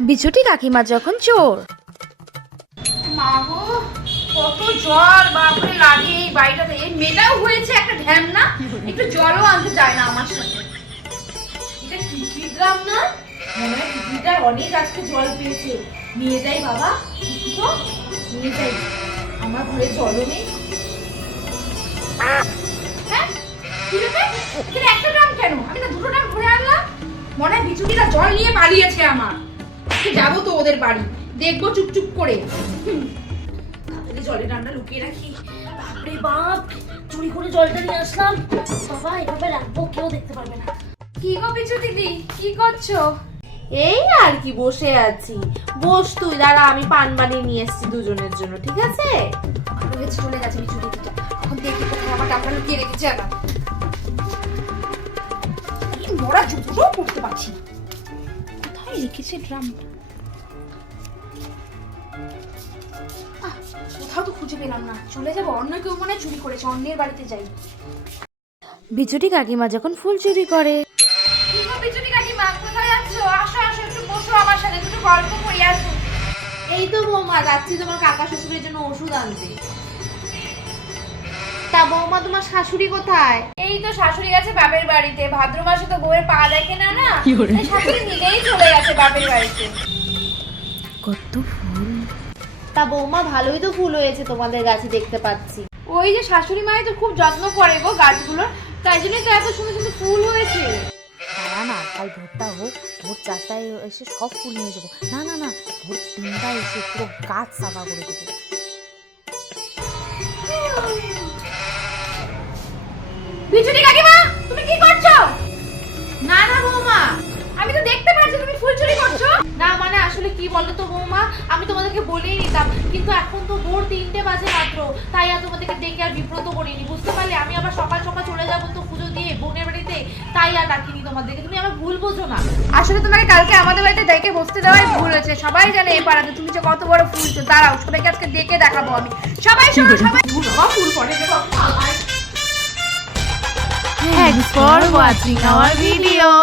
বিছুটি কাকিমা যখন চোর। মাগো কত জল বাপরে লাগে এই বাড়িটাতে। এই মেয়েটাও হয়েছে একটা ঢ্যামনা, একটু জলও আনতে চায় না আমার সাথে। এটা কি গ্রাম না, মনে হয় দিদিটার অনেক আজকে জল পেয়েছে। নিয়ে যাই বাবা, তো নিয়ে যাই, আমার ঘরে জলও নেই। হ্যাঁ কি রে, এখানে একটা ড্রাম কেন? আমি না দুটো ড্রাম ভরে আনলাম। মনে হয় বিচুটিরা জল নিয়ে পালিয়েছে আমার। যাবো তো ওদের বাড়ি, দেখবো চুপচুপ করে। তাহলে জলের ড্রামটা লুকিয়ে রাখি। বাপরে বাপ, চুরি করে জলটা নিয়ে আসলাম। বাবা এভাবে রাখবো, কেউ দেখতে পারবে না। কি গো বিচু দিদি, কি করছো? এই আর কি, বসে আছি। বস তুই, দাঁড়া, আমি পান বানিয়ে নিয়ে এসেছি দুজনের জন্য, ঠিক আছে? ভালো হয়েছে চলে গেছে বিচু দিদিটা। এখন দেখি কোথায় আমার ড্রামটা লুকিয়ে রেখেছে না। এই মরা জুতোটাও পড়তে পারছি না। কোথায় রেখেছে ড্রামটা? কোথাও তো খুঁজে পেলাম না। চলে যাবো, অন্য কেউ মনে হয় চুরি করেছে, অন্যের বাড়িতে যাই। বিছুটি কাকিমা যখন ফুল চুরি করে। কি গো বিচুটি কাকিমা, কোথায় যাচ্ছো? আসো আসো, একটু বসো আমার সাথে, দুটো গল্প করি আসো। এই তো বৌমা, যাচ্ছি তোমার কাকা শ্বশুরের জন্য ওষুধ আনতে। তা বৌমা, তোমার শাশুড়ি কোথায়? এই তো শাশুড়ি গেছে বাপের বাড়িতে। ভাদ্র মাসে তো বউয়ের পা দেখে না না, তাই শাশুড়ি নিজেই চলে গেছে বাপের বাড়িতে। কত ফুল! তা বৌমা, ভালোই তো ফুল হয়েছে তোমাদের গাছে, দেখতে পাচ্ছি। ওই যে শাশুড়ি মায়ের তো খুব যত্ন করে গো গাছগুলোর, তাই জন্যই তো এত সুন্দর সুন্দর ফুল হয়েছে। দাঁড়া না, কাল ভোরটা হোক, ভোর 4টায় এসে সব ফুল নিয়ে যাবো। না না না, ভোর 3টায় এসে পুরো গাছ সাফা করে দেবো। বিচুটি কাকিমা, তুমি কি করছো? না না বৌমা, আমি তো দেখতে পাচ্ছি তুমি ফুল চুরি করছো। না মানে আসলে কি বলো তো বৌমা, আমি তোমাদেরকে বলেই নিতাম, কিন্তু এখন তো ভোর 3টে বাজে মাত্র, তাই আর তোমাদেরকে ডেকে আর বিব্রত করিনি, বুঝতে পারলে? আমি আবার সকাল সকাল চলে যাবো তো পুজো দিয়ে বোনের বাড়িতে, তাই আর ডাকিনি তোমাদেরকে। তুমি আমার ভুল বোঝো না। আসলে তোমাকে কালকে আমাদের বাড়িতে ডেকে বসতে দেওয়াই ভুল হয়েছে। সবাই জানে এই পাড়াতে তুমি যে কত বড় ফুলছো। দাঁড়াও, সবাইকে আজকে ডেকে দেখাবো আমি। সবাই শোনো, সবাই ফুল পড়ে দেবো। Thanks for watching our video.